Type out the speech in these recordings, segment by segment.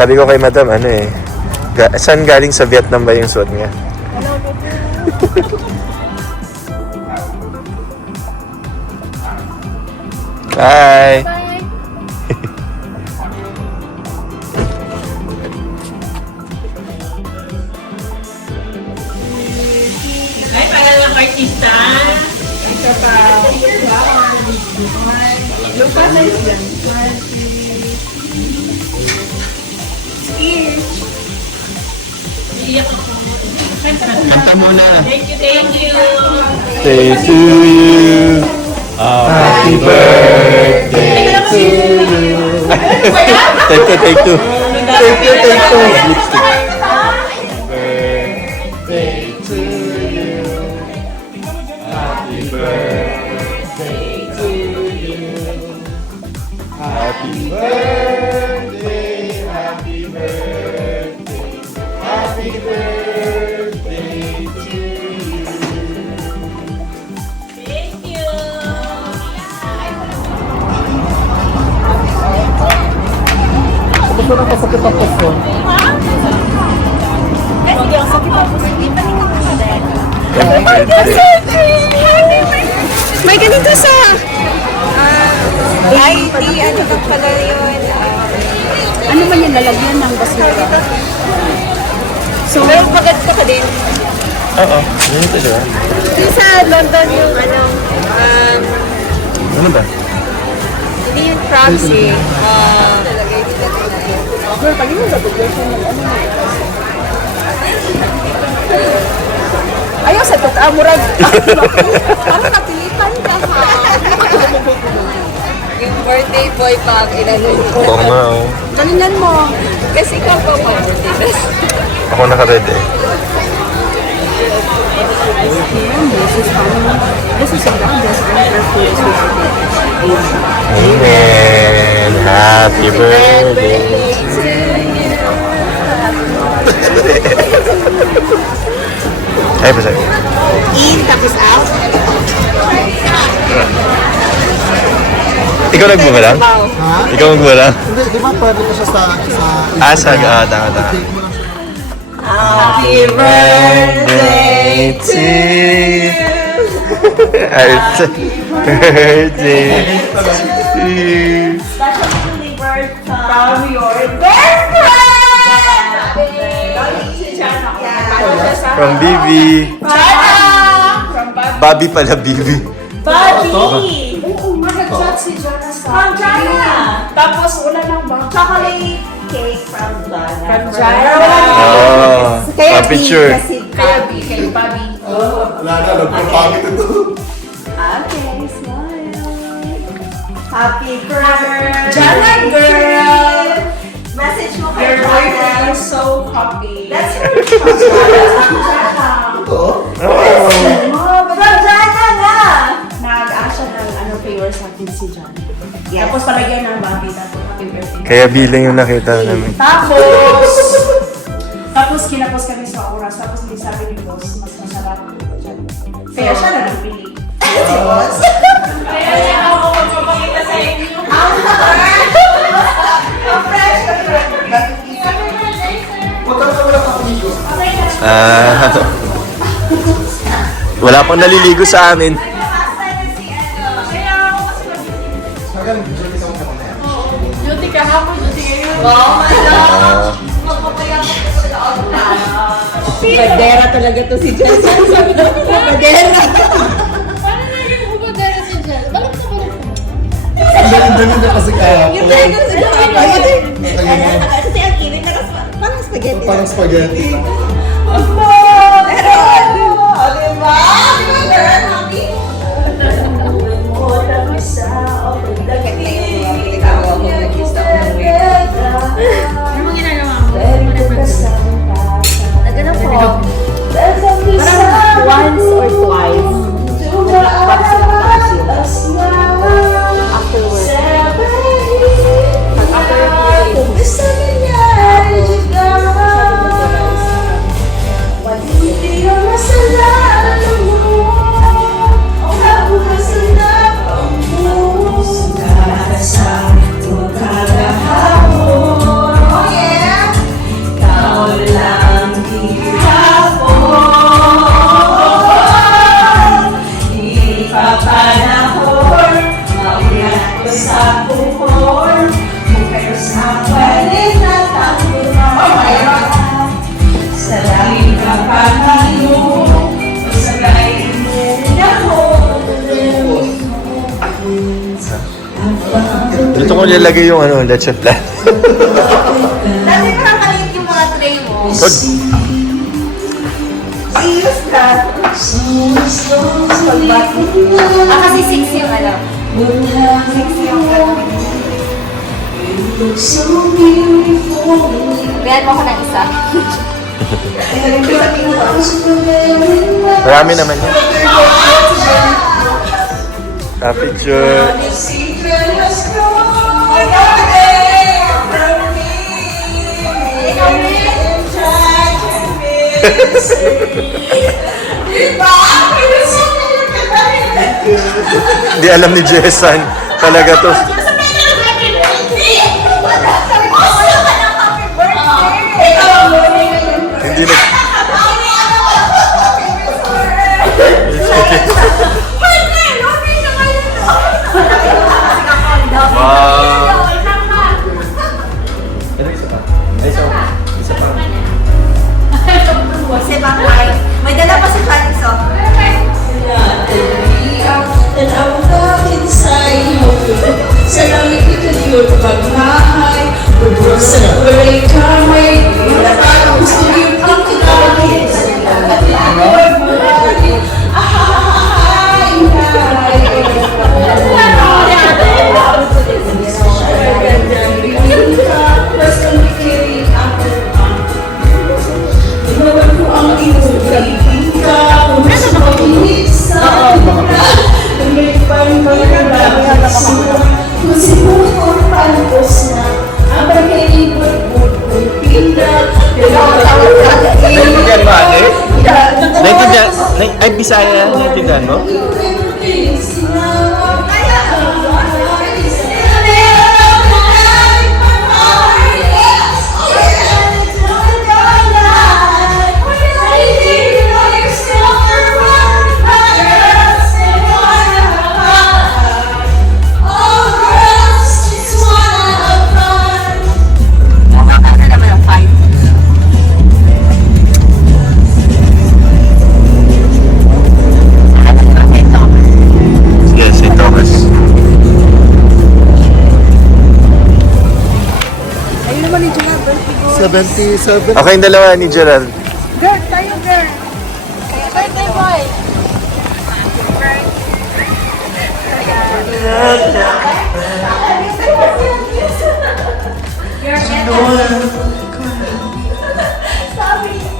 Sabi ko kay madam, ano eh, saan galing sa Vietnam ba yung suot niya? Bye! Ay, para lang artista. Ito pa. Lupa na yun. Iiyak ako. Kanta muna. Thank you, thank you. Day to you. Happy birthday to you. Take two, take two. Take two, take two. Lipstick. Birthday to you. Happy birthday to you. Happy birthday, happy birthday, happy birthday to you. Thank you. Gusto na pasakit ang puso. Hindi ang sakit ako. Hindi pa rin ako sa dad. May ganito sa... Ay, ano ba pala yun? Ano man yung lalagyan ng basura? So, may pagat ka din. Oo, ano ito diba? Yung sa London yung ano, Ano ba? hindi yung crabs eh. Girl, pag yun sa buglasan ng ano. Ayaw sa tuta, murag. Parang napilitan ka ha. Yung birthday boy pag inano. Oo nga, oh. Galingan mo. Kasi ikaw pa birthday. Ako naka-ready. This is a best Amen. Happy birthday. Ay, pasay. In, tapos out. Ikaw nagbunga lang? Ikaw magbunga lang? Hindi, di ba pwede ko siya sa... Tama. Happy birthday to you. Happy birthday to you. Special delivered from your best friend! From Bibi. From Bobby pala, Bibi. Bobby! Oo, nag-chat si Jana sa From Jana! Tapos wala nang ba? Chocolate cake from Jana. From Jana. Oh, pa-picture. Kaya B, kay Bobby. Wala na, nagpapagit ito. Okay, smile. Happy birthday! Jana girl! Message mo kay Your boyfriend Jana. is so happy. That's your Jana. Ito? From Jana na! Nag-asya ng ano favor sa akin si Jana. Tapos palagyan ng Bobby. Tapos happy birthday. Kaya bilang yung nakita namin. Tapos kinapos kami sa oras. Tapos hindi sabi ni boss, mas masarap. Kaya siya na nagbili. Si boss? Kaya niya ako magpapakita sa inyo. Ang fresh! Punta na wala ka pinigo. Wala pang naliligo sa amin. Sagan, duty ka mo ka na yan. Duty ka hapon, duty ngayon. Wow, my love! Magpapayak ako sa loob na. Badera talaga to si Jess. Badera. Paano naging ubadera si Jess? Balik na balik mo. Ganun na kasi kaya ako. Kasi ang init na parang spaghetti. Parang spaghetti. Pero ano? Diba? Girl, happy? Ano mo ginagawa mo? Nagano po? Parang once or twice. Pag sila makakasin. Afterwards. Pag Dito ko nilagay yung ano, leche flan. Dati nakakaliit yung mga tray mo. Serious ka? Kasi 6 yung ano. 6 yung Bayan mo ko ng isa. Marami naman yan. Picture. Hindi alam ni Jessan. Talaga to. Hindi na. Wow. Kasi bakay. May dala pa si Felix, oh. And I will walk inside you. Salamat kita yun pagmahay. Separate kami. Gusto yun ang kinakit. Naintindihan ba, ate? Naintindihan? Ay, Bisaya. Naintindihan mo? Yes, St. Thomas. Ayun naman yung Gerald, birthday boy. 77. Okay yung dalawa ni Gerald. Girl, tayo girl. Birthday boy.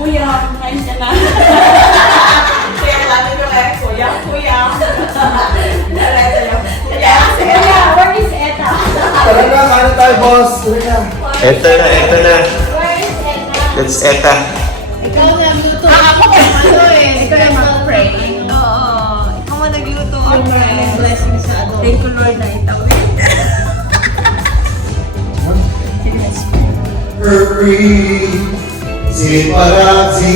Kuya, kain ka na. Kaya namin yung kuya. Kuya, where is Eta? Tara na, kain tayo, boss. Tara na. Eto na, eto na. Where is Eta? Let's eta. Ikaw na luto. Ako ano eh. Ikaw yung mag-pray. Oo. Ikaw mo nagluto. Blessing sa ano. Thank you, Lord, na itaw. Di parati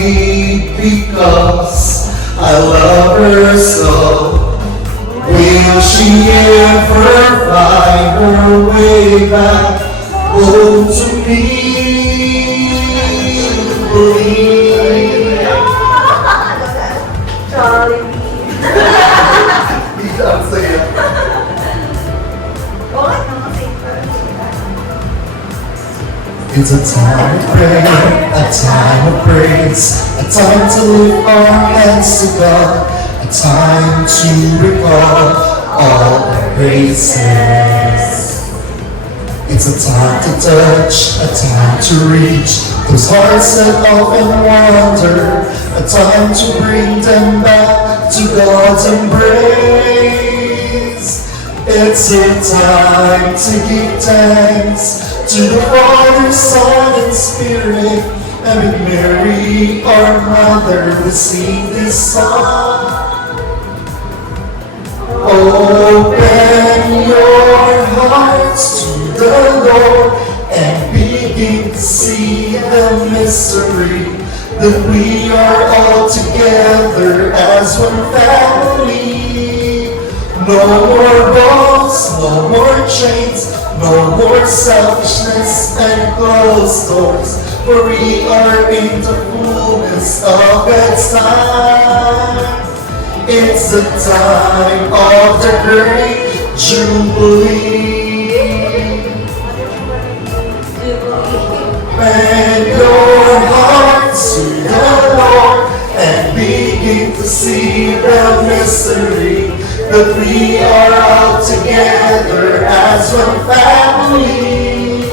because I love her so. Will she ever find her way back home to me? Believe. Charlie. Di ka ang saya. Okay, naman It's a time of prayer, a time of praise, a time to lift our hands to God, a time to recall all the graces. It's a time to touch, a time to reach those hearts that often wander, a time to bring them back to God's embrace. It's a time to give thanks to the Father, Son, and Spirit, and with Mary, our Mother, we sing this song. Open your hearts to the Lord and begin to see the mystery that we are all together as one family. No more walls, no more chains, no more selfishness and closed doors, for we are in the fullness of God's time. It's the time of the great Jubilee. anniversary that we are all together as one family.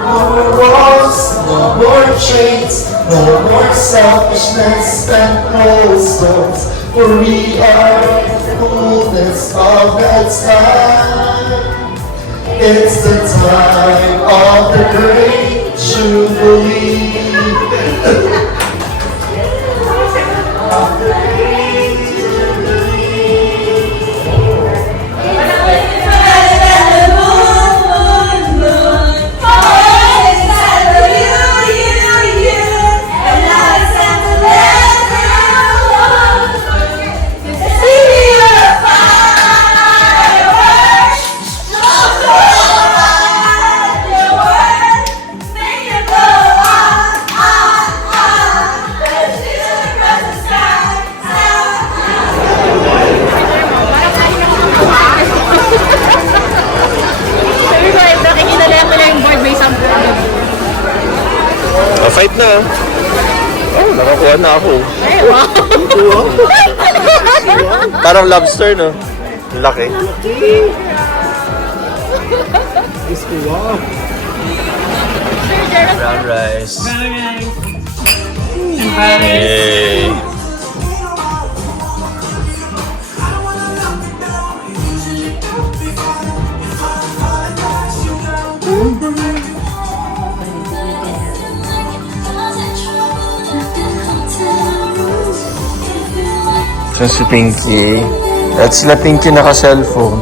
No more wars, no more chains, no more selfishness and cold storms, for we are in the fullness of God's time. It's the time of the great jubilee. Fight na. Oh, nakakuha na ako. Ay, wow. Parang lobster, no? Laki. Brown rice. Hey. Ito si Pinky. At sila Pinky naka-cellphone.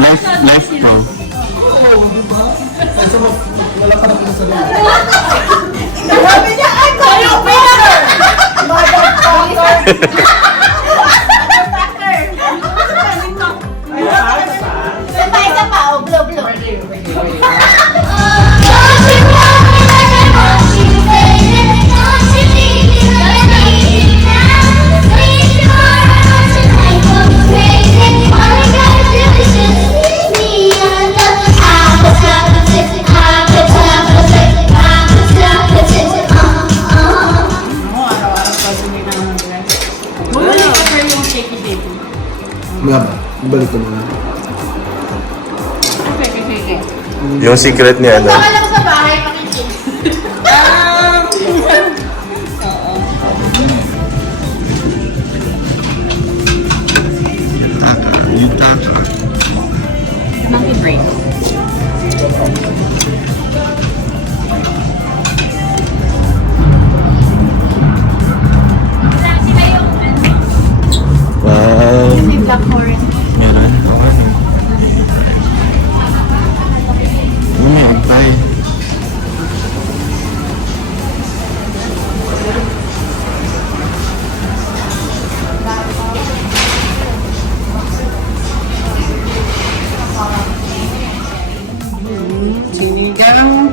Life bro. Sabi niya, ay, kayo, winner! Sabay ka pa, o, blow. Balik ko muna. Yung secret niya, ano? Baka lang sa bahay, makikin. Monkey brain. Wow. Black forest. Meron. Okay. Antay. Sinigang.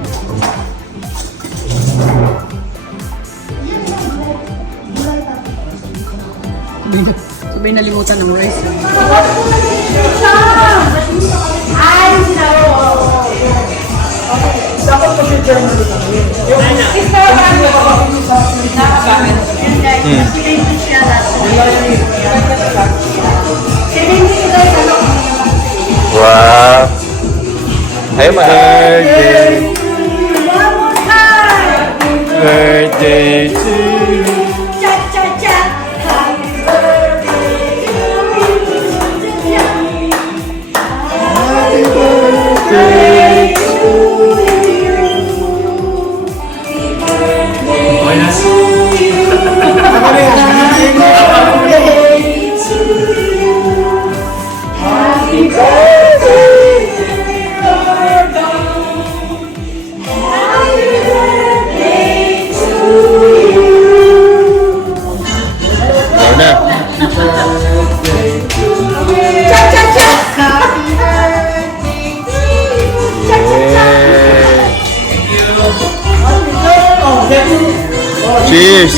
Sabay nalimutan ng rice. Ay, no! Dapat pa siya mo dito. Wow. Happy birthday. Birthday to you. Cha-cha-cha! Happy birthday to you! Happy birthday to Cheers!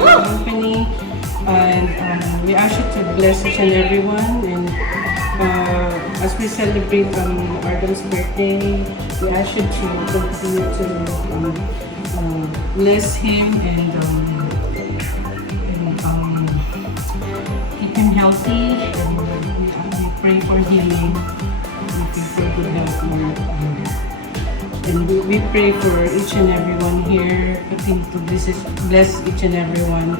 company, and we ask you to bless each and everyone. And as we celebrate Arden's birthday, we ask you to continue to bless him and keep him healthy. And we pray for healing. We pray for good health, Lord. And we pray for each and everyone here. Continue to bless each and everyone.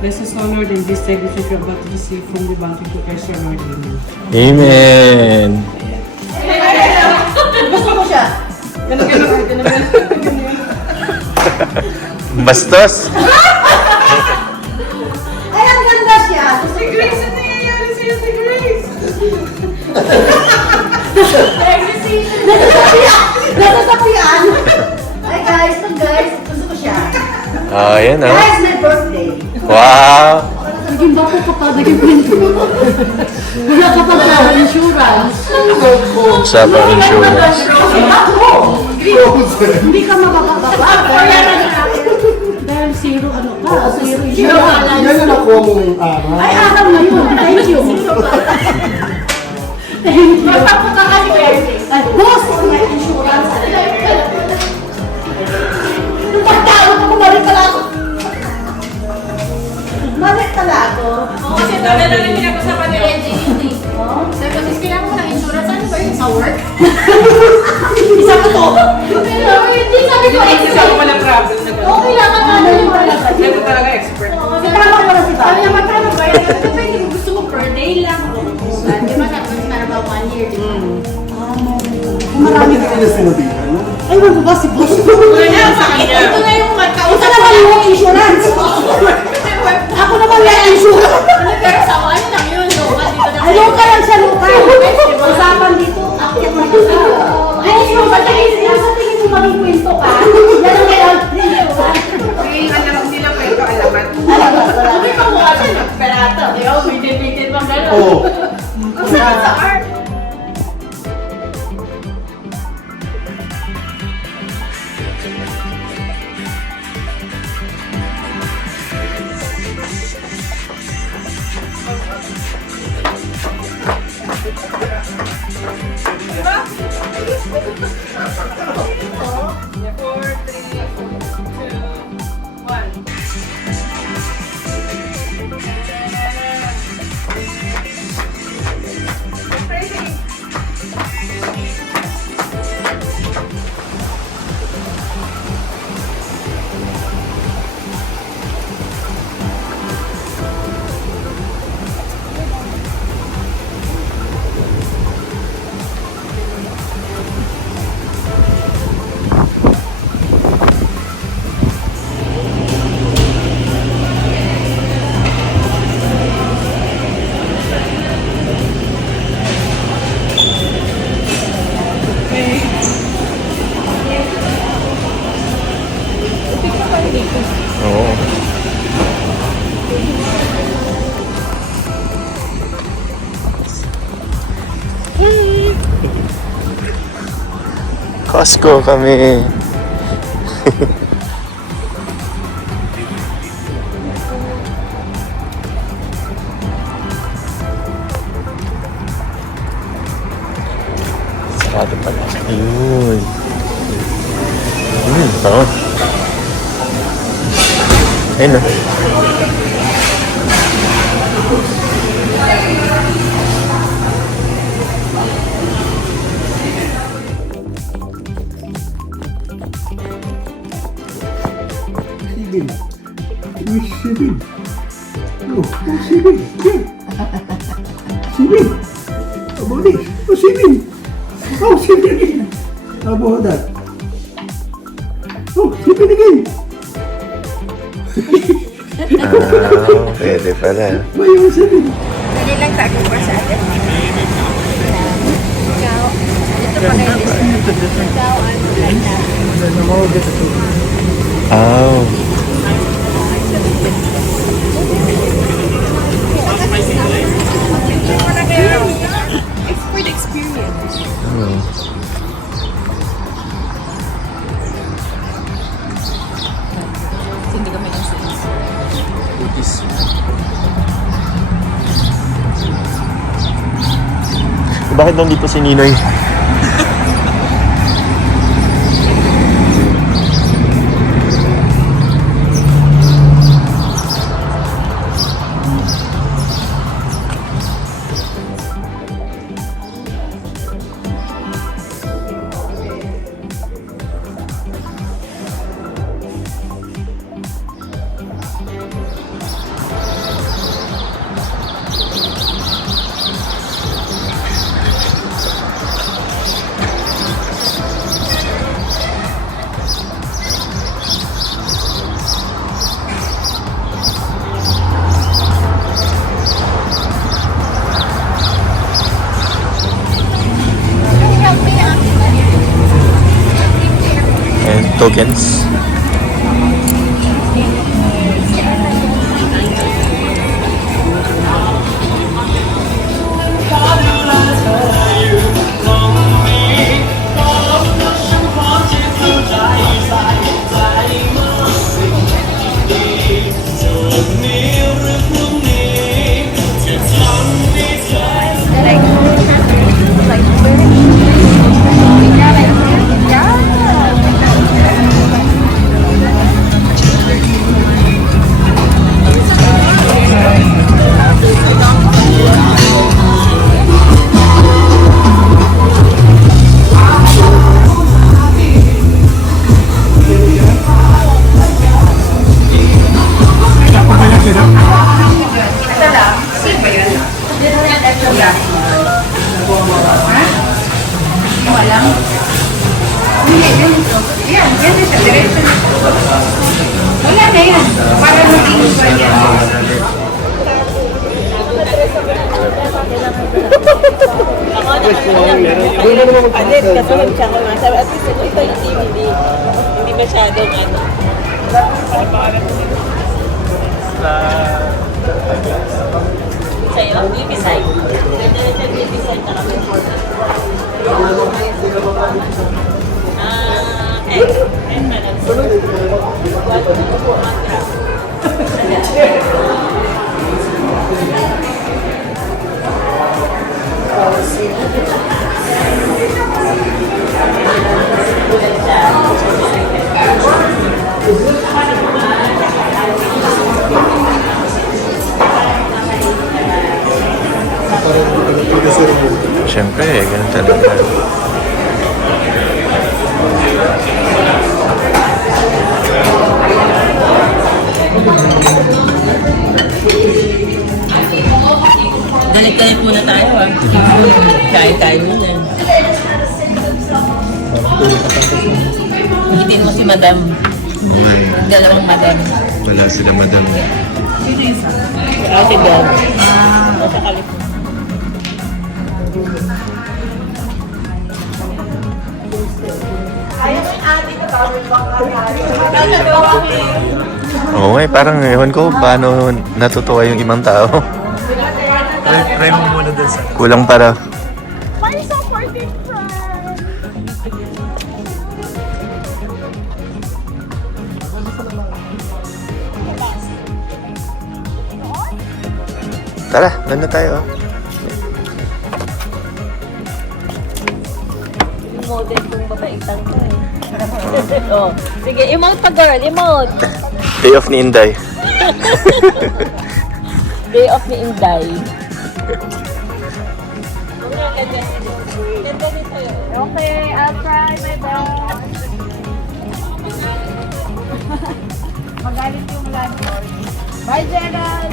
Bless us, O Lord, in this day which we are about to receive from the bounty to Christ our Lord. Amen. Amen. Gusto ko siya. Bastos. Ay, ang ganda siya. Si Grace, ano nangyayari sa'yo si Grace? Nasasapian. Ay, guys, gusto ko siya. Ayan ah. Guys, my birthday. Wow. Naging bako ka pa, naging pinto. Wala ka pa sa insurance. Sa pang insurance. Hindi ka mabababa. Dahil zero ano ka, zero insurance. Yan na nakuha mo yung araw. Ay, araw na yun. Thank you. Thank you. Magpapunta ka si Grace. Ay, boss, may insurance. Nung pagtawag ko, bumalik pala ako. Balik pala ako. Oo, kasi ito na lang yung pinag-usapan ni Reggie. Sabi ko, sis, kailangan mo ng insurance. Ano ba yun sa work? Isa ko to. Pero hindi, sabi ko, Isa ko palang problem na gano'n. Oo, kailangan nga na yung talaga. Ito talaga expert. Oo, kasi Tama ko na si sabi niya, Bobby. magkano ba yun? Sabi ko, pwede mo gusto mo per day lang. Di ba, tapos na ba 1 year, di ba? Marami Hindi ka na sinabihan, no? Ay, wag ba si boss? Wala sa kanya. Ito na yung Ito magkausap naman yung insurance. Ako naman yung insurance. Pero sa ano lang yun, no? Dito na. Ay, local lang siya, local. Usapan dito. Akyat na dito. Ay, yung sa tingin mo maging kwento ka. Yan ang kaya. Alam nila po ito, alamat. Sabi ko, mukha siya nagperata. Di ba? Bitin-bitin pang gano'n. Oo. Ang sakit sa art. Oo. Costco kami. Sarado pala. Ayun. Bango. Ayun na. Sibin. Uy, sibin. Oh, sibin. Yan. Sibin. Abodi. Oh, sibin. Oh, sibin again. Abo that. Oh, sibin again. Pwede pala. Mayo, sibin. Dali lang tago pa sa atin. Ikaw, ito pa kayo. Ikaw, ano lang na. Oh. Expert experience. bakit nandito si Ninoy. And tokens. Alit, kasunod siya ko nga. Sabi, at least ito yung DVD. Hindi masyadong ano. Sa'yo, Libisay. Ganda na siya Libisay na kami. Siyempre, ganun talaga. Galit-galit muna tayo ah. Kain-kain muna. Hitin mo si Madam. Dalawang Madam. Wala sila madam. Ate Dog. Nasa kalit mo. Oo nga, parang ewan ko paano natutuwa yung ibang tao. Try mo muna dun sa... Kulang para. Tara, doon na tayo. Model kong babaitang ko eh. Oh, sige, emote pa girl, emote. Day off ni Inday. Day off ni Inday. Okay, I'll try my best. Magalit yung landlord. Bye, Gerald.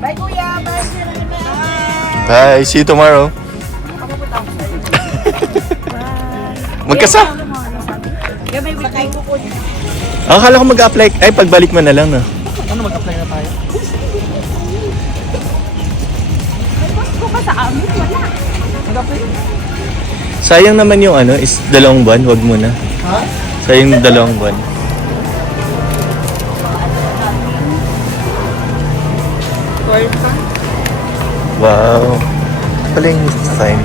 Bye, Kuya. Bye, Gerald. Bye, see you tomorrow. Magkasa. Kaya may sakay ko po. Akala ko mag-apply. Ay, pagbalik mo na lang na. Ano, mag-apply na tayo? Gusto ka sa amin? Wala. Sayang naman yung ano, is 2 buwan. Wag mo na. Ha? Sayang 2 buwan. Wow. Pala yung time.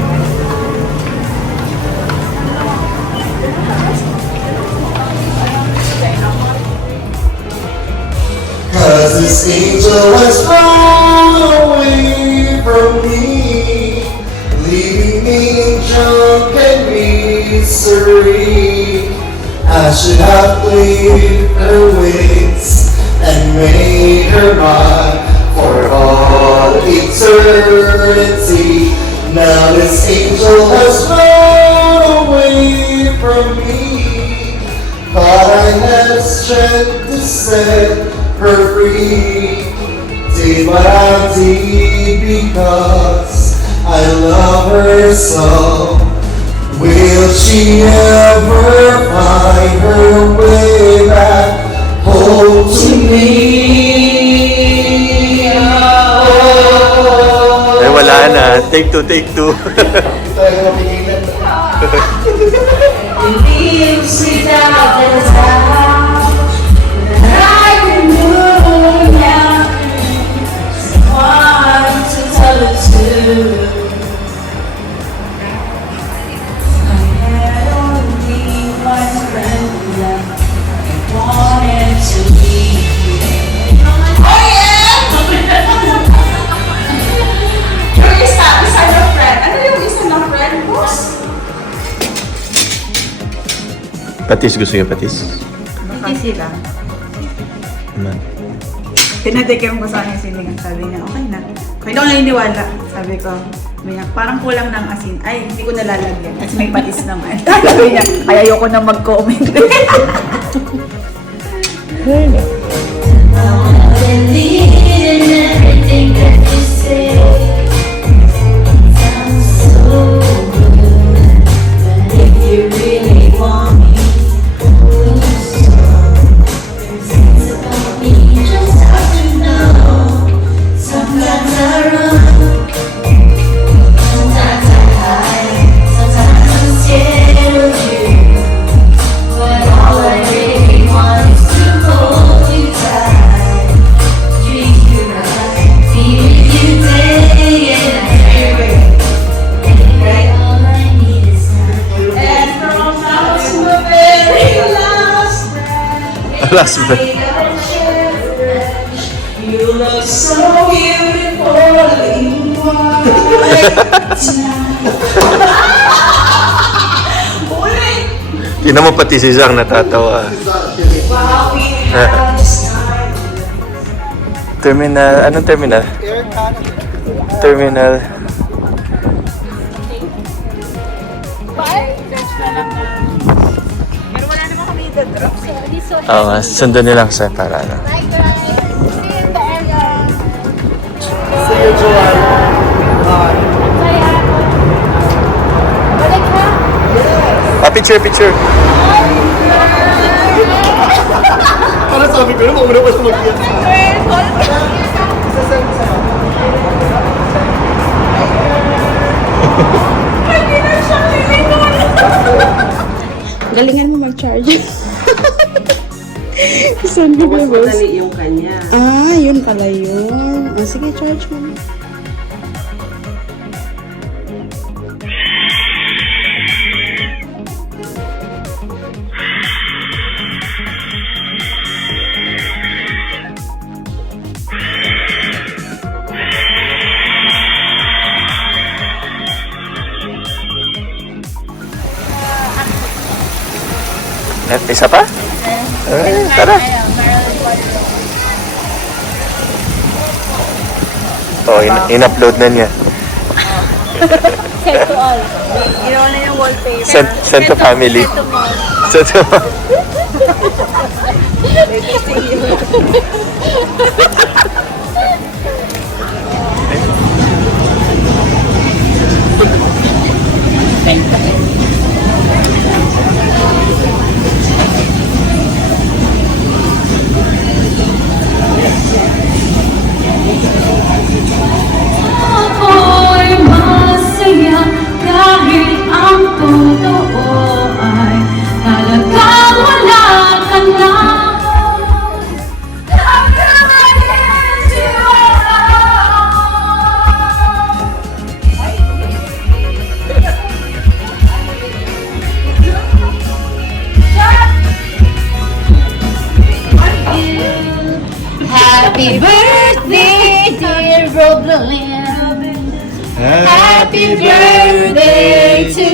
Cause this angel has flown away from me, leaving victory. I should have claimed her wings and made her mine for all eternity. Now this angel has flown away from me, but I have strength to set her free. Day by day, because I love her so. Will she ever find her way back home to me? Oh. Ay, wala na. Take two, take two. Leaves without the sound. I can do now. Someone to tell it to. I had only one friend left. I wanted to be here. Oh yeah! Yung isa na friend. Ano yung isa na friend, boss? Patis, gusto niyo patis? Hindi sila. Man. Tinatikim ko sa akin siling. Sabi niya, okay na. Kaya ako naniniwala. Sabi ko, parang kulang ng asin. Ay, hindi ko nalalagyan. Kasi may patis naman. Sabi niya, kaya ayoko na mag-comment. Believe in everything that you say. Sounds so good, but if you really want me, so there's things about me you just have to know. Sometimes I run, sometimes I hide, sometimes I'm scared of you, but all I really want is to hold you tight, treat you right, be with you day and night. And all I need is time. And from now to my very last breath, Last breath. you look so beautiful in white tonight. Ulit! Tingnan mo pati si Zang natatawa. Wow, we have this time. Terminal, anong terminal? Terminal. Pero wala naman kami ito-drop. Oo nga, sundan nilang sa para ano. See you, Joanne. Ah, picture, picture. Para sabi ko, mauna pa siya mag-iyak. Galingan mo mag-charge. Saan ka ba, boss? Madali yung kanya. Ah, yun pala yun. Ah, sige, charge mo. Isa pa? Tara. Oh, in-upload na niya. Send to all. Ginawa na yung wallpaper. Send to family. Send to Ako'y masaya kahit ang totoo ay talagang wala ka na. I'm coming to Happy birthday, dear Roblin. Happy birthday to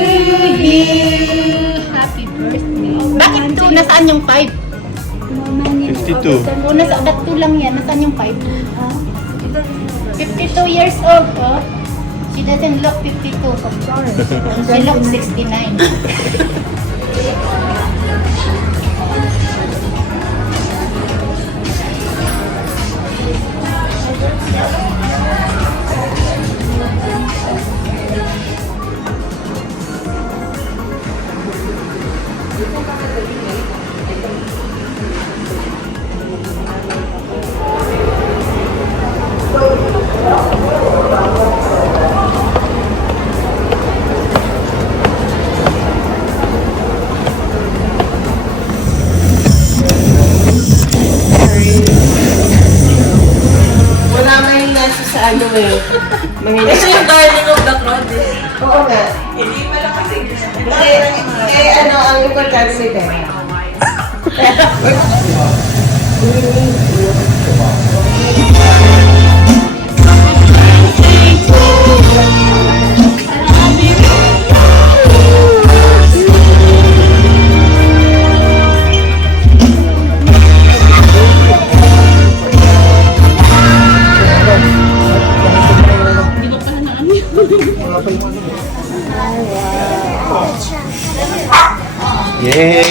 you. Happy birthday. Bakit 2? Nasaan yung 5? 52. So, ba't 2 lang yan? Nasaan yung 5? 52 years old, oh. She doesn't look 52. Of course. She looks 69. Wala may nasa sa ano eh. Ito yung darling of the crowd eh. Oo nga. Hindi pa lang kasi. Ano ang importante eh. Yay!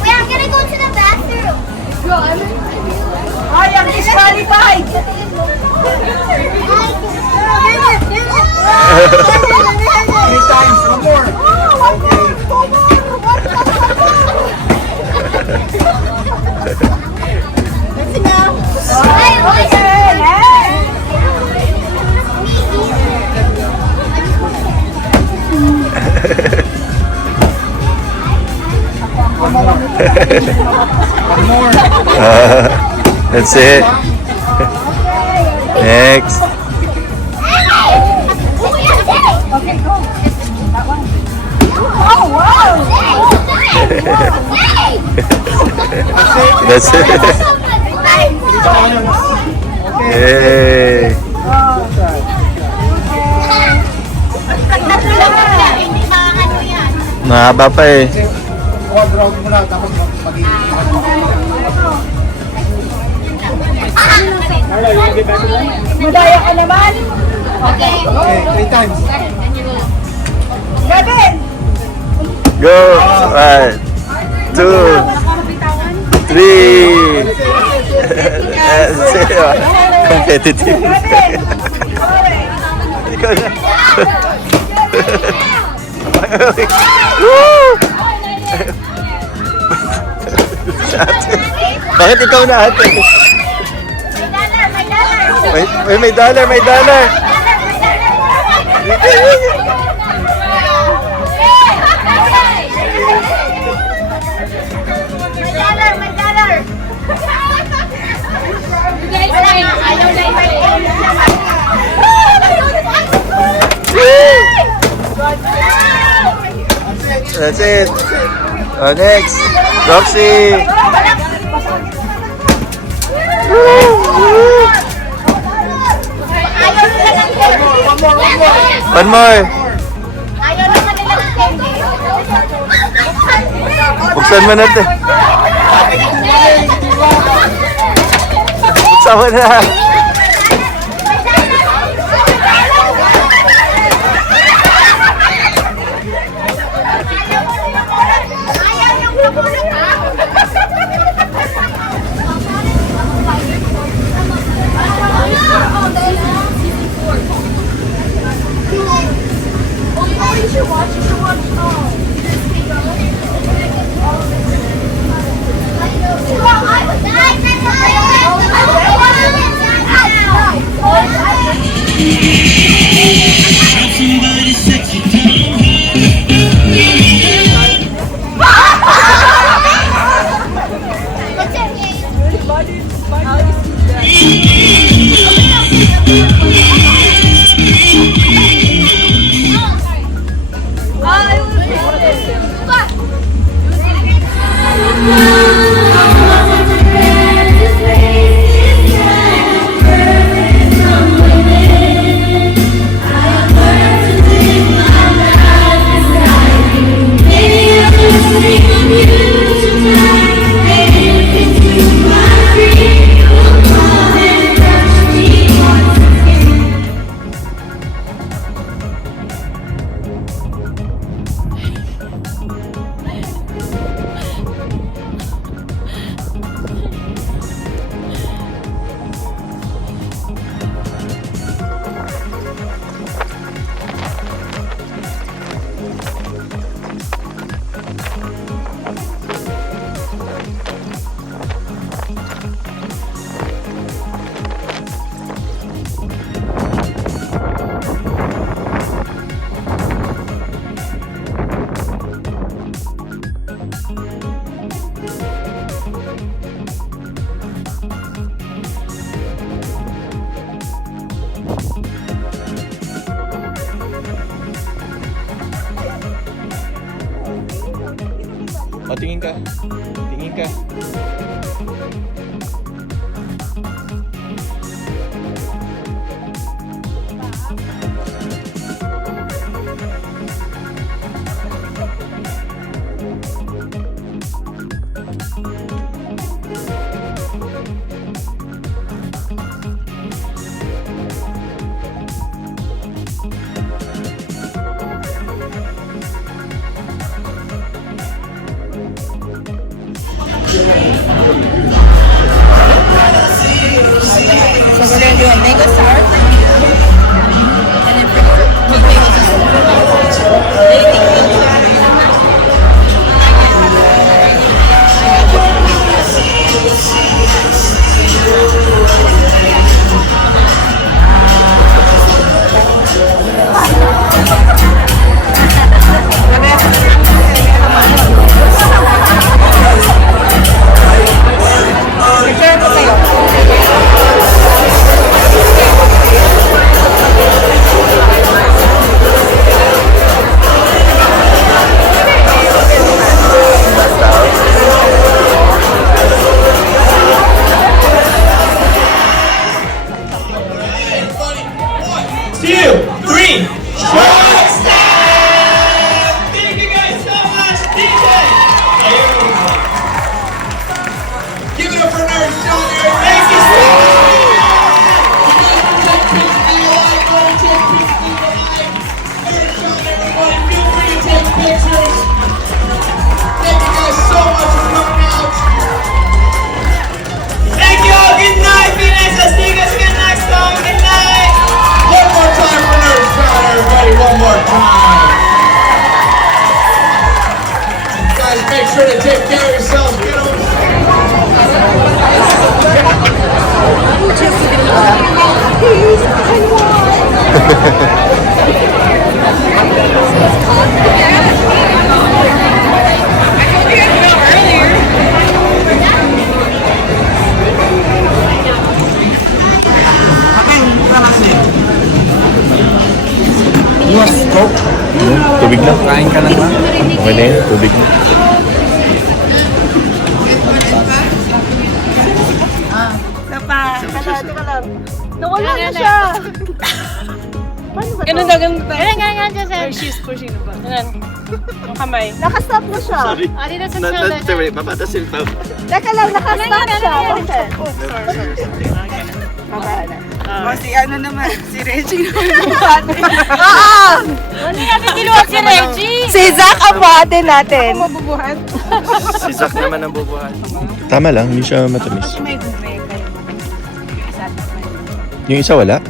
Wait, I'm gonna go to the bathroom. Ay, ang disqualified! Three times, one more. That's it. Next. That's it. Yay. Mahaba pa eh. One round mo na, tapos magiging. Madaya ka naman! Okay. Okay, three times. Gavin! Go. 1, 2, 3. That's it. Competitive. Gavin! Ikaw na. Woo! Bakit ikaw na ate? May dollar, may dollar. That's it. Oh, next. Roxy. One more. Buksan mo natin. Buksan mo na. O, tingin ka. Tingin ka. So we're gonna do a mango sour cream. And then big mango Make sure to take care of yourselves. Get over. Tubig lang. Kain ka na ba? Okay na yun, tubig lang. Nawala na siya! Ganun na, ganun tayo. Ganun, Joseph. Pushing na ba? Ganun. Yung kamay. Nakastop na siya! Oh, dito sa shoulder. Papatasil pa. Teka lang, nakastop siya! Oh, si ano naman, si Reggie naman Hindi natin tinuwag si Reggie. Si Zach ang buhate natin! mabubuhat. Si Zach naman ang bubuhat. Tama lang, hindi siya matamis. Kasi may gume kayo. Yung isa naman. Yung isa wala?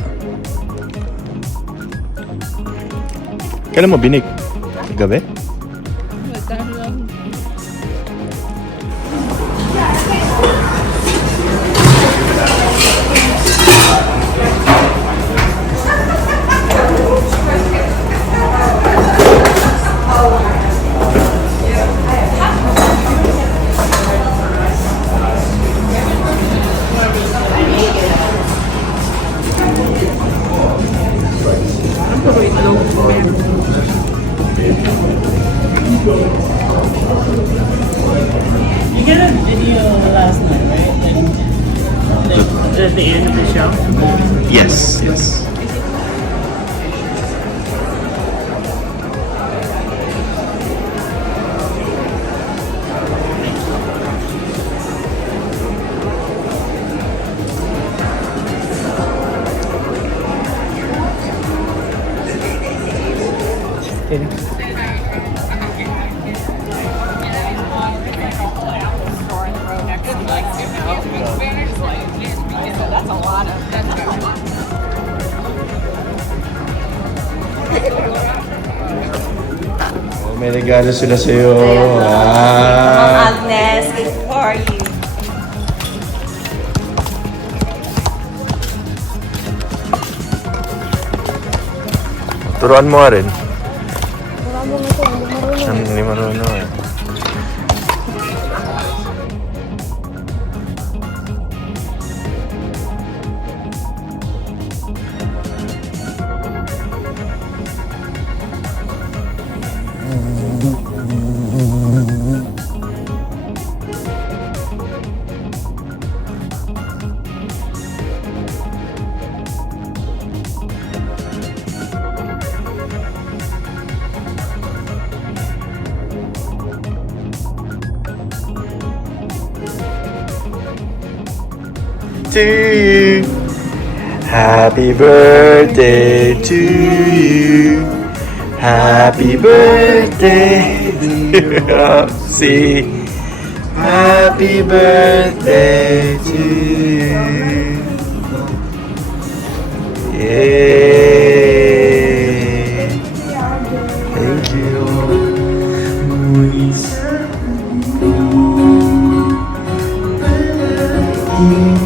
Kailan mo binig? Gabi? You got a video last night, right? At the end of the show? Yes, yes. Oh, may regalo sila sa'yo. Ah. Agnes, it's for you. Turuan mo rin. Hindi marunong eh. to you. Happy birthday to you. Happy birthday to you. See. Happy birthday to you. Yay. Thank you.